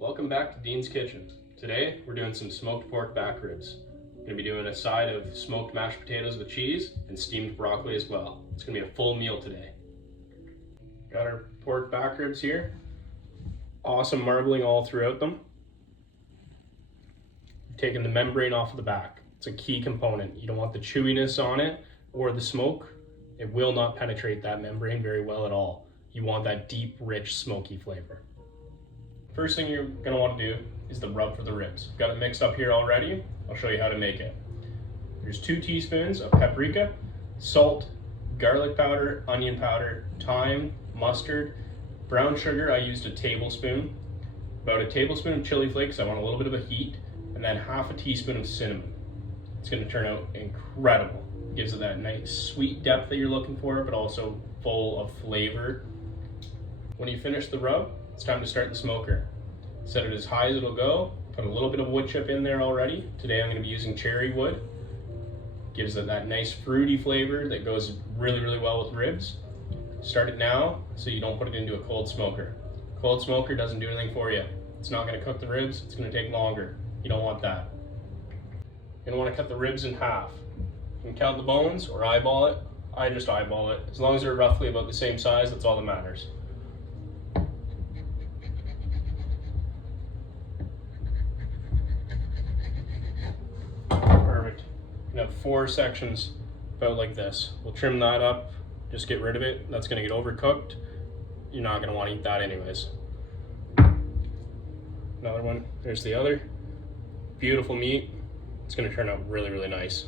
Welcome back to Dean's Kitchen. Today we're doing some smoked pork back ribs. We're going to be doing a side of smoked mashed potatoes with cheese and steamed broccoli as well. It's going to be a full meal today. Got our pork back ribs here. Awesome marbling all throughout them. Taking the membrane off of the back. It's a key component. You don't want the chewiness on it or the smoke. It will not penetrate that membrane very well at all. You want that deep, rich, smoky flavor. First thing you're going to want to do is the rub for the ribs. Got it mixed up here already. I'll show you how to make it. There's 2 teaspoons of paprika, salt, garlic powder, onion powder, thyme, mustard, brown sugar. I used a tablespoon, about a tablespoon of chili flakes. I want a little bit of a heat, and then half a teaspoon of cinnamon. It's going to turn out incredible. It gives it that nice sweet depth that you're looking for, but also full of flavor. When you finish the rub, it's time to start the smoker. Set it as high as it'll go. Put a little bit of wood chip in there already. Today I'm going to be using cherry wood. Gives it that nice fruity flavor that goes really, really well with ribs. Start it now so you don't put it into a cold smoker. Cold smoker doesn't do anything for you. It's not going to cook the ribs. It's going to take longer. You don't want that. You're going to want to cut the ribs in half. You can count the bones or eyeball it. I just eyeball it. As long as they're roughly about the same size, that's all that matters. Perfect. You have 4 sections about like this. We'll trim that up, just get rid of it. That's going to get overcooked. You're not going to want to eat that anyways. Another one. There's the other. Beautiful meat. It's going to turn out really, really nice.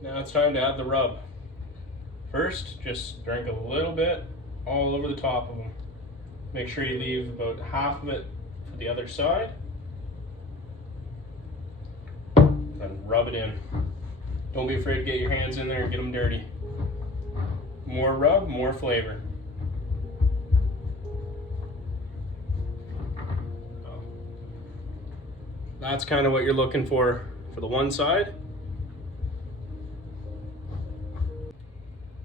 Now it's time to add the rub. First, just drink a little bit all over the top of them. Make sure you leave about half of it for the other side. And rub it in. Don't be afraid to get your hands in there and get them dirty. More rub, more flavor. That's kind of what you're looking for the one side.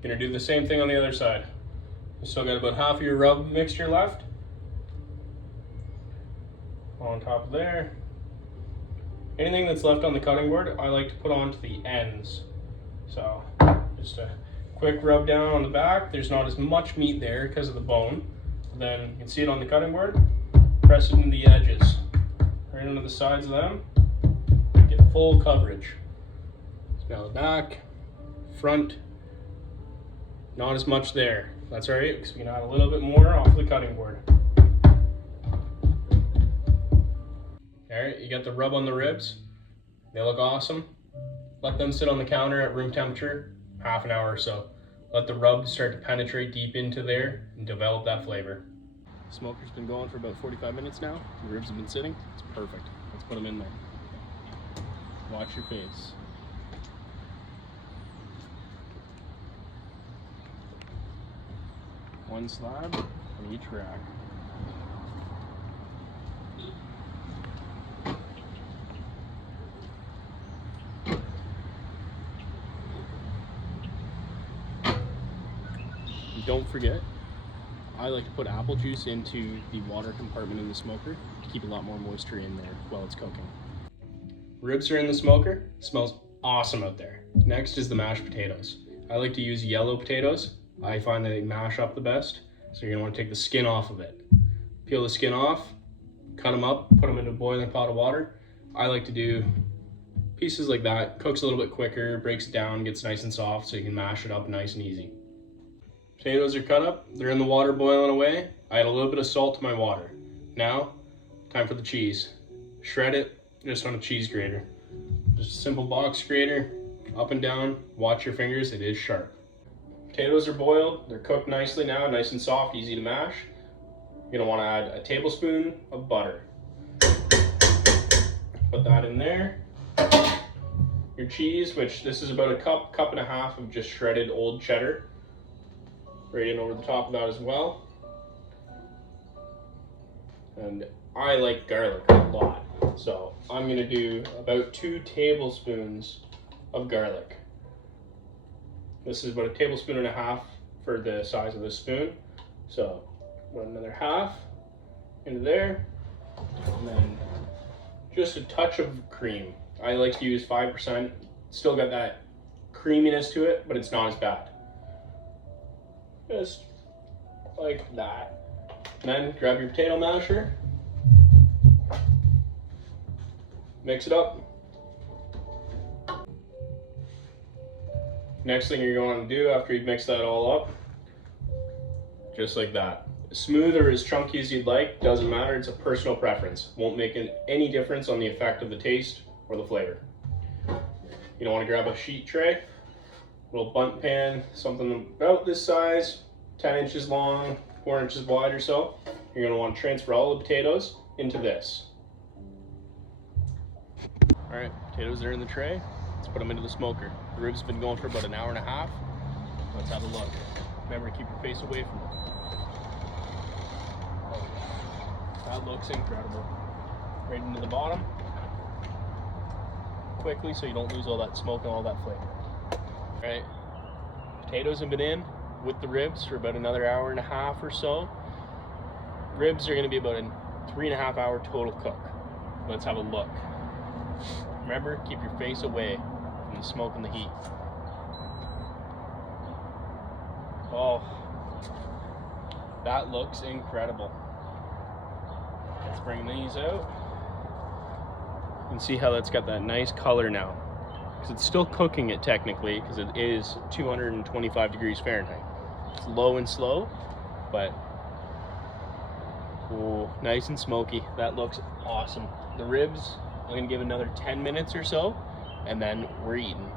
Gonna do the same thing on the other side. You still got about half of your rub mixture left. On top of there. Anything that's left on the cutting board, I like to put onto the ends. So just a quick rub down on the back. There's not as much meat there because of the bone. Then you can see it on the cutting board. Press it into the edges, right into the sides of them. Get full coverage. So now the back, front, not as much there. That's all right, because we can add a little bit more off the cutting board. All right, you got the rub on the ribs. They look awesome. Let them sit on the counter at room temperature, half an hour or so. Let the rub start to penetrate deep into there and develop that flavor. Smoker's been going for about 45 minutes now. The ribs have been sitting. It's perfect. Let's put them in there. Watch your face. One slab on each rack. Don't forget, I like to put apple juice into the water compartment in the smoker to keep a lot more moisture in there while it's cooking. Ribs are in the smoker. It smells awesome out there. Next is the mashed potatoes. I like to use yellow potatoes. I find that they mash up the best, so you're gonna want to take the skin off of it. Peel the skin off, cut them up, put them into a boiling pot of water. I like to do pieces like that. Cooks a little bit quicker, breaks it down, gets nice and soft, so you can mash it up nice and easy. Potatoes are cut up, they're in the water boiling away. I add a little bit of salt to my water. Now, time for the cheese. Shred it just on a cheese grater. Just a simple box grater, up and down, watch your fingers, it is sharp. Potatoes are boiled, they're cooked nicely now, nice and soft, easy to mash. You're gonna wanna add a tablespoon of butter. Put that in there. Your cheese, which this is about a cup and a half of just shredded old cheddar. Right in over the top of that as well. And I like garlic a lot, so I'm gonna do about 2 tablespoons of garlic. This is about a tablespoon and a half for the size of the spoon. So put another half into there. And then just a touch of cream. I like to use 5%. Still got that creaminess to it, but it's not as bad. Just like that. And then grab your potato masher, mix it up. Next thing you're going to do after you've mixed that all up, just like that. As smooth or as chunky as you'd like, doesn't matter, it's a personal preference. Won't make any difference on the effect of the taste or the flavor. You don't want to grab a sheet tray, little bunt pan, something about this size, 10 inches long, 4 inches wide or so. You're going to want to transfer all the potatoes into this. All right, potatoes are in the tray. Let's put them into the smoker. The ribs have been going for about an hour and a half. Let's have a look. Remember to keep your face away from them. Oh, yeah. That looks incredible. Right into the bottom. Quickly so you don't lose all that smoke and all that flavor. All right, potatoes have been in with the ribs for about another hour and a half or so. Ribs are going to be about a 3.5 hour total cook. Let's have a look. Remember, keep your face away from the smoke and the heat. Oh, that looks incredible. Let's bring these out. You can see how that's got that nice color now. Because it's still cooking it technically, because it is 225 degrees Fahrenheit. It's low and slow, but oh, nice and smoky. That looks awesome. The ribs, I'm gonna give another 10 minutes or so, and then we're eating.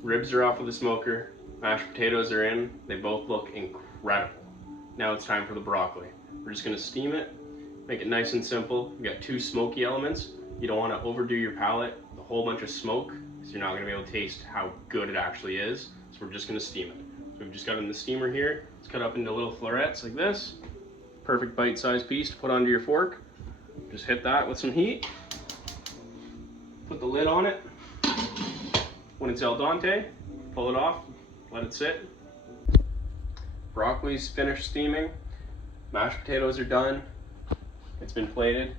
Ribs are off of the smoker, mashed potatoes are in. They both look incredible. Now it's time for the broccoli. We're just gonna steam it, make it nice and simple. You got 2 smoky elements. You don't wanna overdo your palate with a whole bunch of smoke, because you're not gonna be able to taste how good it actually is. So we're just gonna steam it. So we've just got it in the steamer here. It's cut up into little florets like this. Perfect bite-sized piece to put onto your fork. Just hit that with some heat. Put the lid on it. When it's al dente, pull it off, let it sit. Broccoli's finished steaming. Mashed potatoes are done. It's been plated.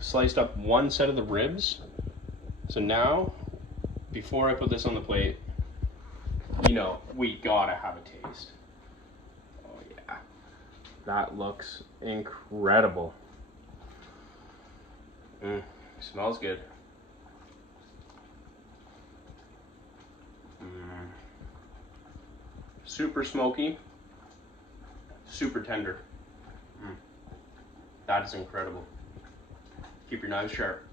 Sliced up one set of the ribs. So now, before I put this on the plate, you know, we gotta have a taste. Oh yeah, that looks incredible. Smells good. Super smoky, super tender. That is incredible. Keep your knives sharp.